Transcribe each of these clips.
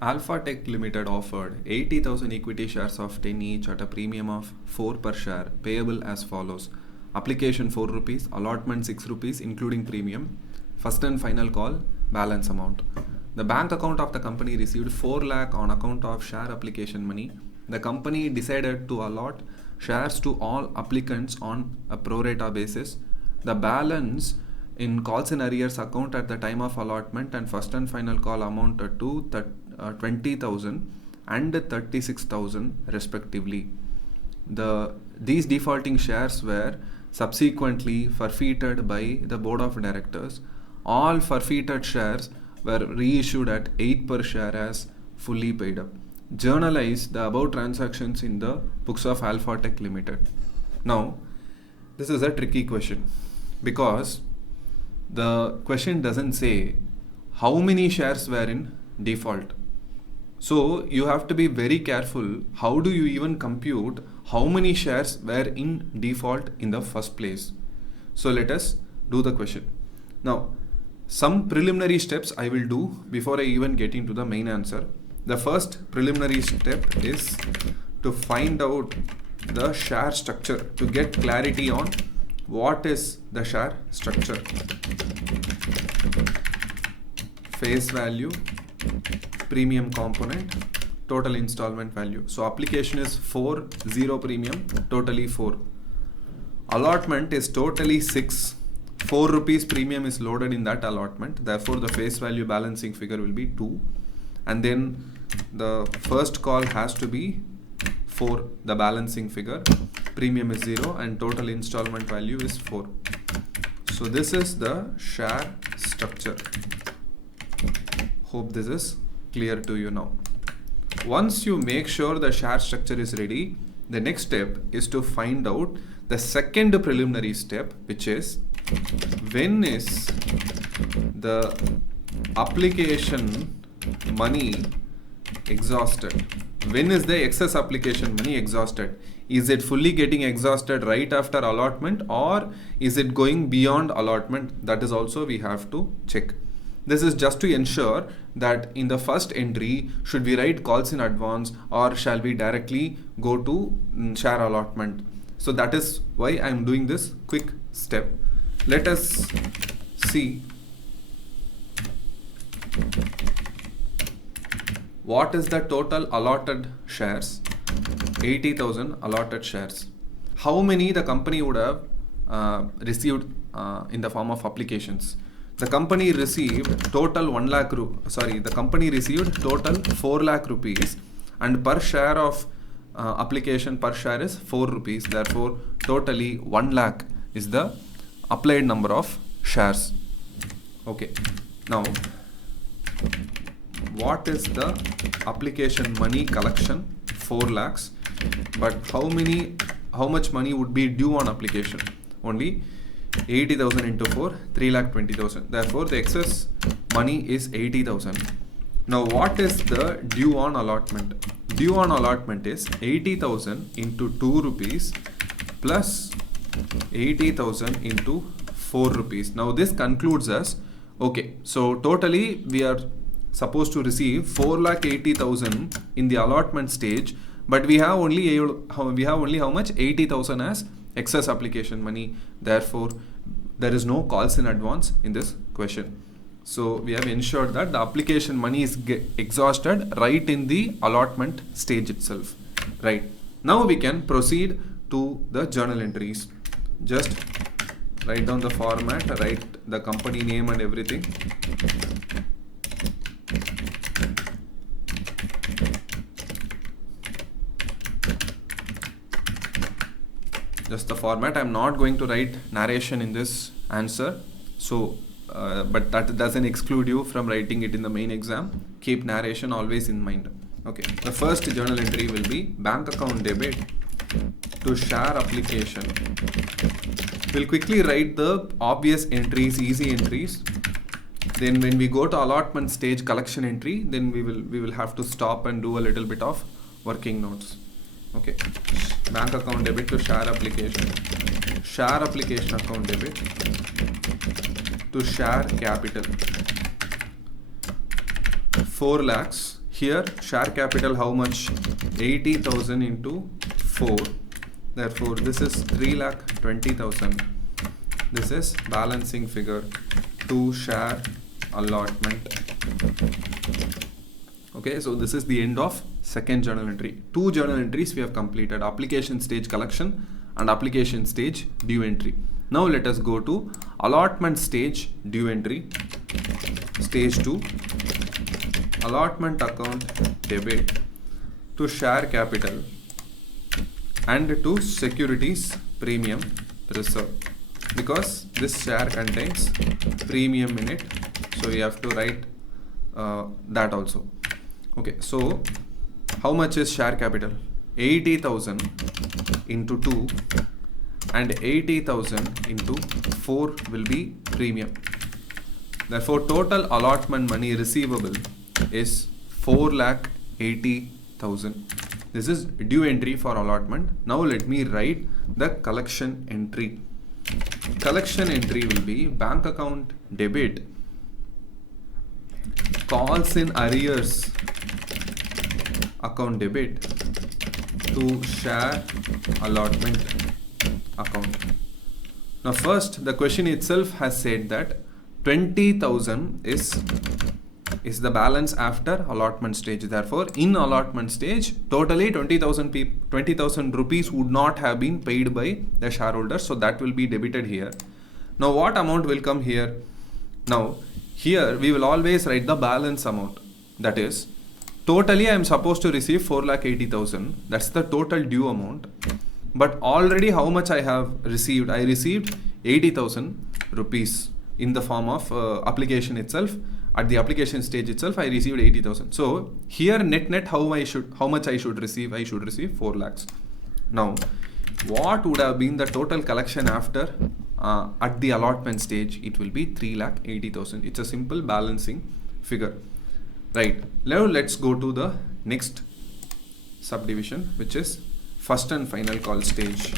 Alpha Tech Limited offered 80,000 equity shares of 10 each at a premium of 4 per share, payable as follows. Application 4 rupees, allotment 6 rupees including premium, first and final call, balance amount. The bank account of the company received 4 lakh on account of share application money. The company decided to allot shares to all applicants on a pro rata basis. The balance in calls in arrears account at the time of allotment and first and final call amounted to 20,000 and 36,000 respectively. These defaulting shares were subsequently forfeited by the board of directors. All forfeited shares were reissued at 8 per share as fully paid up. Journalize the above transactions in the books of Alpha Tech Limited. Now, this is a tricky question because the question doesn't say how many shares were in default. So you have to be very careful. How do you even compute how many shares were in default in the first place? So let us do the question. Now, some preliminary steps I will do before I even get into the main answer. The first preliminary step is to find out the share structure, to get clarity on what is the share structure. Face value, premium component, total installment value. So application is 4, 0 premium, totally 4. Allotment is totally 6. 4 rupees premium is loaded in that allotment. Therefore, the face value balancing figure will be 2. And then the first call has to be 4, the balancing figure. Premium is 0 and total installment value is 4. So this is the share structure. Hope this is clear to you now. Once you make sure the share structure is ready, the next step is to find out the second preliminary step, which is when is the application money exhausted? When is the excess application money exhausted? Is it fully getting exhausted right after allotment or is it going beyond allotment? That is also we have to check. This is just to ensure that in the first entry, should we write calls in advance or shall we directly go to share allotment? So that is why I am doing this quick step. Let us see what is the total allotted shares. 80,000 allotted shares. How many the company would have received in the form of applications? The company received total 1 lakh the company received total 4 lakh rupees and per share of application per share is 4 rupees. Therefore, totally 1 lakh is the applied number of shares. Okay. Now, what is the application money collection? 4 lakhs. But how much money would be due on application? Only 80,000 into 4, 3,20,000. Therefore, the excess money is 80,000. Now, what is the due on allotment? Due on allotment is 80,000 into 2 rupees plus 80,000 into 4 rupees. Now, this concludes as, okay, so totally we are supposed to receive 4,80,000 in the allotment stage, but we have only how much? 80,000 as excess application money. Therefore, there is no calls in advance in this question. So we have ensured that the application money is exhausted right in the allotment stage itself. Right. Now we can proceed to the journal entries. Just write down the format, write the company name and everything. Just the format. I'm not going to write narration in this answer. So, but that doesn't exclude you from writing it in the main exam. Keep narration always in mind. Okay. The first journal entry will be bank account debit to share application. We'll quickly write the obvious entries, easy entries. Then when we go to allotment stage collection entry, then we will have to stop and do a little bit of working notes. Okay. Bank account debit to share application. Share application account debit to share capital. 4 lakhs. Here share capital how much? 80,000 into 4. Therefore this is 3,20,000. This is balancing figure to share allotment. Okay, so this is the end of second journal entry. Two journal entries we have completed: application stage collection and application stage due entry. Now let us go to allotment stage due entry. Stage 2, allotment account debit to share capital and to securities premium reserve, because this share contains premium in it, so you have to write that also. Okay, so how much is share capital? 80,000 into 2 and 80,000 into 4 will be premium. Therefore total allotment money receivable is 4,80,000. This is due entry for allotment. Now let me write the collection entry. Collection entry will be bank account debit calls in arrears account debit to share allotment account. Now first, the question itself has said that 20,000 is the balance after allotment stage. Therefore in allotment stage totally 20,000 rupees would not have been paid by the shareholders, so that will be debited here. Now what amount will come here? Now here we will always write the balance amount. That is, totally I am supposed to receive 4,80,000. That's the total due amount. But already how much I have received? I received 80,000 rupees in the form of application itself. At the application stage itself, I received 80,000. So here net how much I should receive? I should receive 4 lakhs. Now, what would have been the total collection after at the allotment stage? It will be 3,80,000. It's a simple balancing figure. Right. Now let's go to the next subdivision, which is first and final call stage.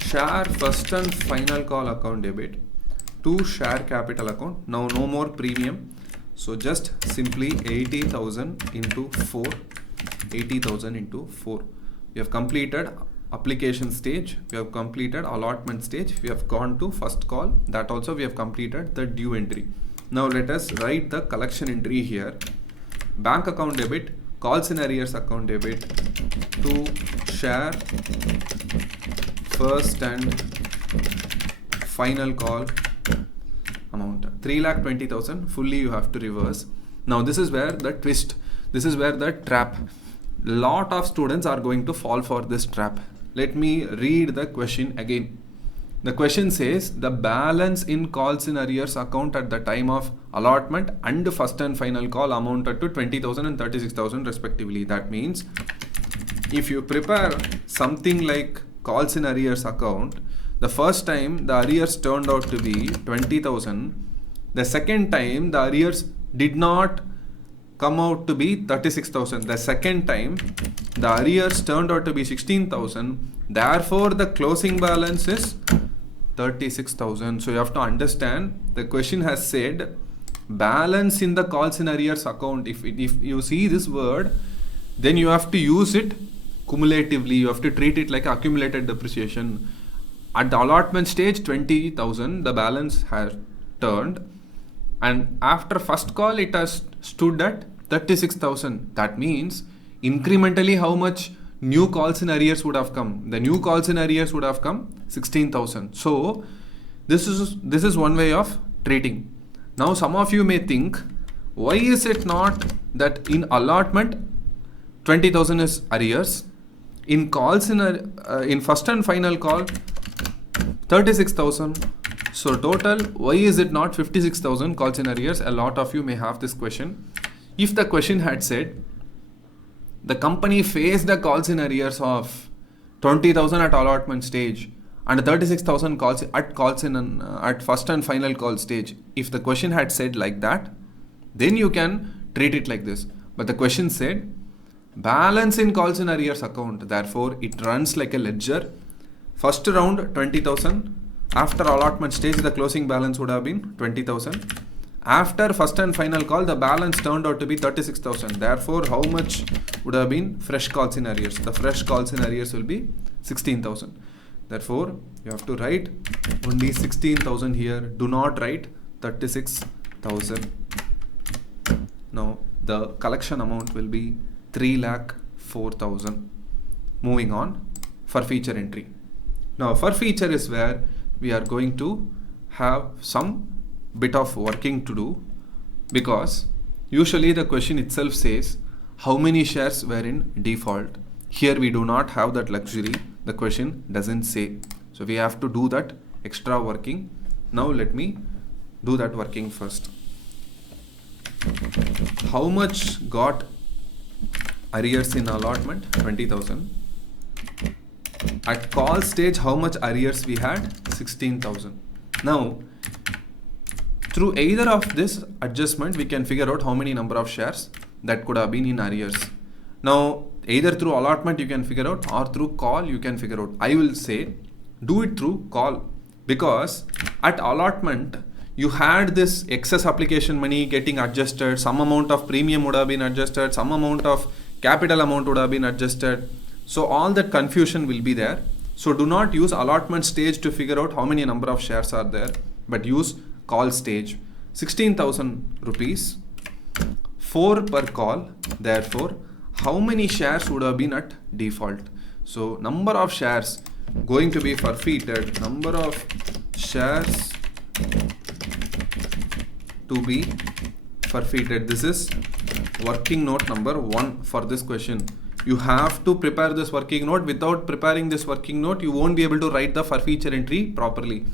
Share first and final call account debit to share capital account. Now no more premium, so just simply 80,000 into 4. 80,000 into 4. We have completed application stage, we have completed allotment stage, we have gone to first call, that also we have completed the due entry. Now let us write the collection entry here. Bank account debit calls in arrears account debit to share first and final call amount. 3,20,000 fully you have to reverse. Now this is where the twist, this is where the trap. Lot of students are going to fall for this trap. Let me read the question again. The question says the balance in calls in arrears account at the time of allotment and first and final call amounted to 20,000 and 36,000 respectively. That means if you prepare something like calls in arrears account, the first time the arrears turned out to be 20,000. The second time the arrears did not come out to be 36,000. The second time the arrears turned out to be 16,000. Therefore the closing balance is 36,000. So you have to understand, the question has said balance in the calls in arrears account. If you see this word, then you have to use it cumulatively. You have to treat it like accumulated depreciation. At the allotment stage 20,000 the balance has turned, and after first call it has stood at 36,000. That means incrementally how much new calls in arrears would have come? The new calls in arrears would have come 16,000. So this is one way of treating. Now some of you may think, why is it not that in allotment 20,000 is arrears, in calls in first and final call 36,000, so total why is it not 56,000 calls in arrears? A lot of you may have this question. If the question had said the company faced the calls in arrears of 20,000 at allotment stage and 36,000 calls at first and final call stage, if the question had said like that, then you can treat it like this. But the question said balance in calls in arrears account, therefore it runs like a ledger. First round 20,000, after allotment stage the closing balance would have been 20,000. After first and final call, the balance turned out to be 36,000. Therefore, how much would have been fresh calls in arrears? The fresh calls in arrears will be 16,000. Therefore, you have to write only 16,000 here. Do not write 36,000. Now, the collection amount will be 3,04,000. Moving on for feature entry. Now, for feature is where we are going to have some bit of working to do, because usually the question itself says how many shares were in default. Here we do not have that luxury. The question doesn't say. So we have to do that extra working. Now let me do that working first. How much got arrears in allotment? 20,000. At call stage, how much arrears we had? 16,000. Now, through either of this adjustment, we can figure out how many number of shares that could have been in arrears. Now, either through allotment you can figure out, or through call you can figure out. I will say do it through call, because at allotment you had this excess application money getting adjusted, some amount of premium would have been adjusted, some amount of capital amount would have been adjusted. So all that confusion will be there. So do not use allotment stage to figure out how many number of shares are there, but use call stage. 16,000 rupees, 4 per call. Therefore, how many shares would have been at default? So number of shares going to be forfeited, number of shares to be forfeited. This is working note number 1 for this question. You have to prepare this working note. Without preparing this working note, you won't be able to write the forfeiture entry properly.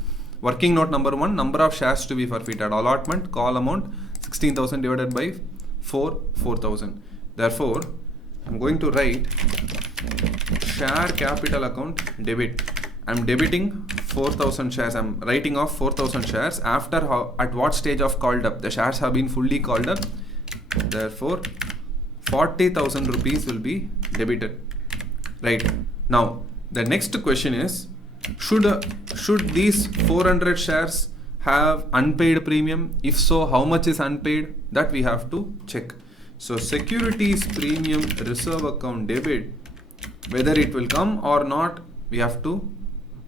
Working note number 1, number of shares to be forfeited. Allotment, call amount, 16,000 divided by 4,000. Therefore, I'm going to write share capital account debit. I'm debiting 4,000 shares. I'm writing off 4,000 shares after at what stage of called up? The shares have been fully called up. Therefore, 40,000 rupees will be debited. Right. Now, the next question is, should these 400 shares have unpaid premium? If so, how much is unpaid? That we have to check. So securities premium reserve account debit, whether it will come or not, we have to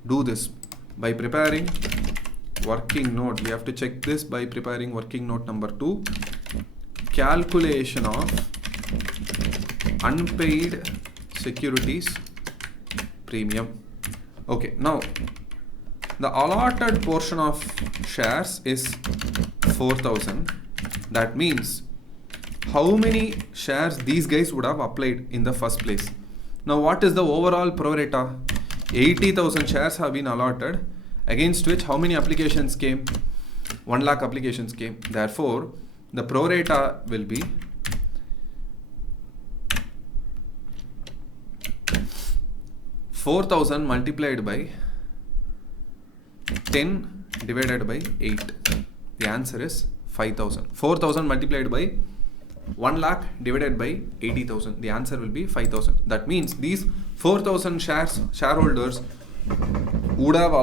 do this by preparing working note. We have to check this by preparing working note number 2. Calculation of unpaid securities premium. Okay, now the allotted portion of shares is 4,000. That means how many shares these guys would have applied in the first place. Now what is the overall pro rata? 80,000 shares have been allotted, against which how many applications came? 1 lakh applications came. Therefore, the pro rata will be 4,000 multiplied by 10 divided by 8. The answer is 5,000. 4,000 multiplied by 1 lakh divided by 80,000. The answer will be 5,000. That means these 4,000 shareholders would have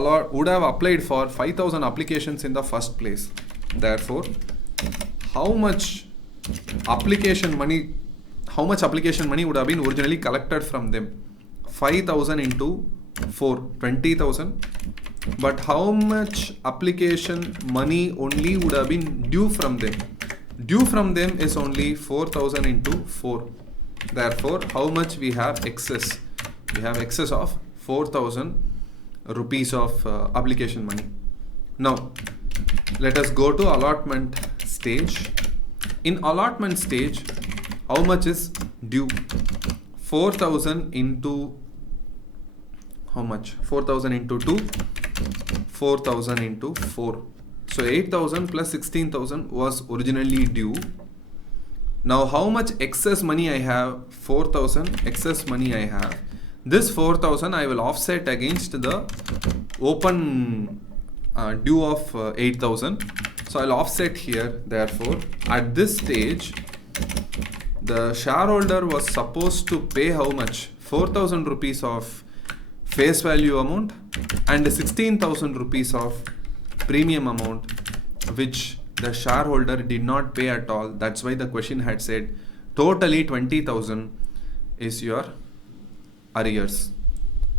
applied for 5,000 applications in the first place. Therefore, how much application money would have been originally collected from them? 5,000 into 4, 20,000. But how much application money only would have been due from them? Due from them is only 4,000 into 4. Therefore, how much we have excess? We have excess of 4,000 rupees of application money. Now, let us go to allotment stage. In allotment stage, how much is due? 4,000 into how much? 4,000 into 2, 4,000 into 4. So 8,000 plus 16,000 was originally due. Now how much excess money I have? 4,000 excess money I have. This 4,000 I will offset against the open due of 8,000. So I'll offset here. Therefore, at this stage, the shareholder was supposed to pay how much? 4,000 rupees of face value amount and 16,000 rupees of premium amount, which the shareholder did not pay at all. That's why the question had said totally 20,000 is your arrears.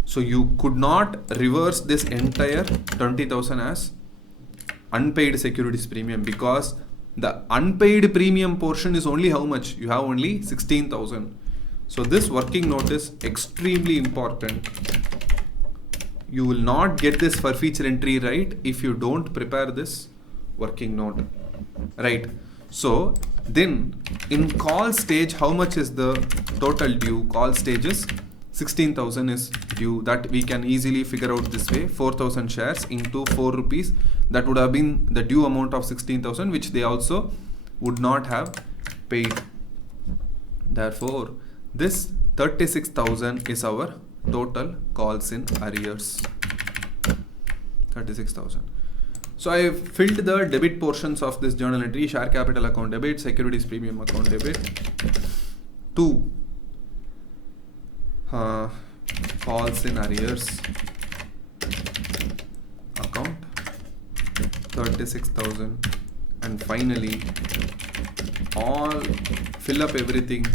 So you could not reverse this entire 20,000 as unpaid securities premium, because the unpaid premium portion is only how much? You have only 16,000. So this working note is extremely important. You will not get this forfeiture entry right if you don't prepare this working note, right? So then in call stage, how much is the total due? Call stage is 16,000 is due. That we can easily figure out this way. 4,000 shares into 4 rupees. That would have been the due amount of 16,000, which they also would not have paid. Therefore, this 36,000 is our total calls in arrears. 36,000. So I have filled the debit portions of this journal entry: share capital account debit, securities premium account debit, to calls in arrears account 36,000, and finally all fill up everything,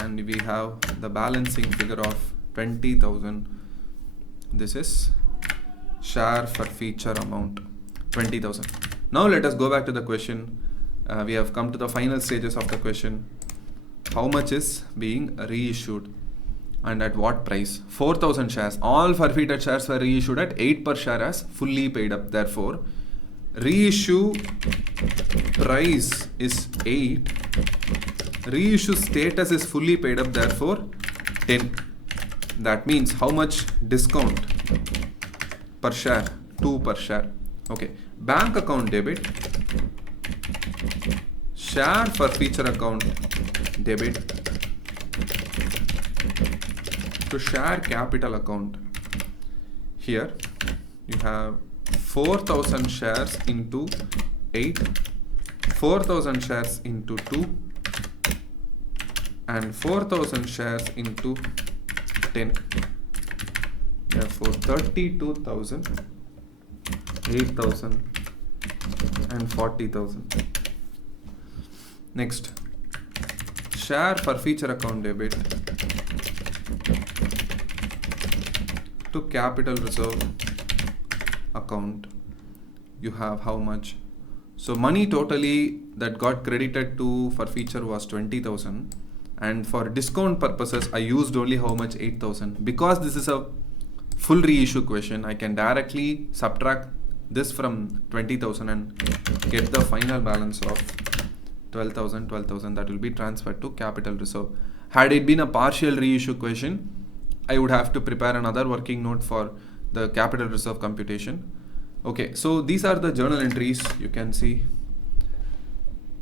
and we have the balancing figure of 20,000. This is share forfeiture amount 20,000. Now let us go back to the question. We have come to the final stages of the question. How much is being reissued and at what price? 4,000 shares. All forfeited shares were reissued at 8 per share as fully paid up. Therefore, reissue price is 8. Reissue status is fully paid up. Therefore, 10. That means how much discount per share? 2 per share. Okay. Bank account debit, share forfeiture account debit to share capital account. Here you have 4,000 shares into 8, 4,000 shares into 2, and 4,000 shares into 10. Therefore 32,000, 8,000 and 40,000. Next, share forfeiture account debit to capital reserve account. You have how much? So money totally that got credited to forfeiture was 20,000, and for discount purposes I used only how much? 8,000. Because this is a full reissue question, I can directly subtract this from 20,000 and get the final balance of 12,000. That will be transferred to capital reserve. Had it been a partial reissue question, I would have to prepare another working note for the capital reserve computation. Okay, so these are the journal entries you can see,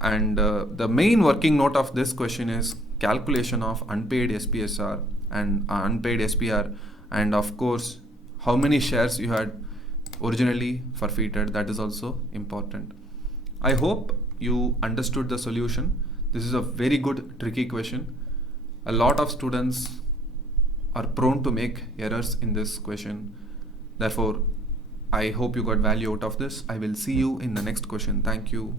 and the main working note of this question is calculation of unpaid SPSR and unpaid SPR, and of course how many shares you had originally forfeited. That is also important. I hope you understood the solution. This is a very good tricky question. A lot of students are prone to make errors in this question. Therefore, I hope you got value out of this. I will see you in the next question. Thank you.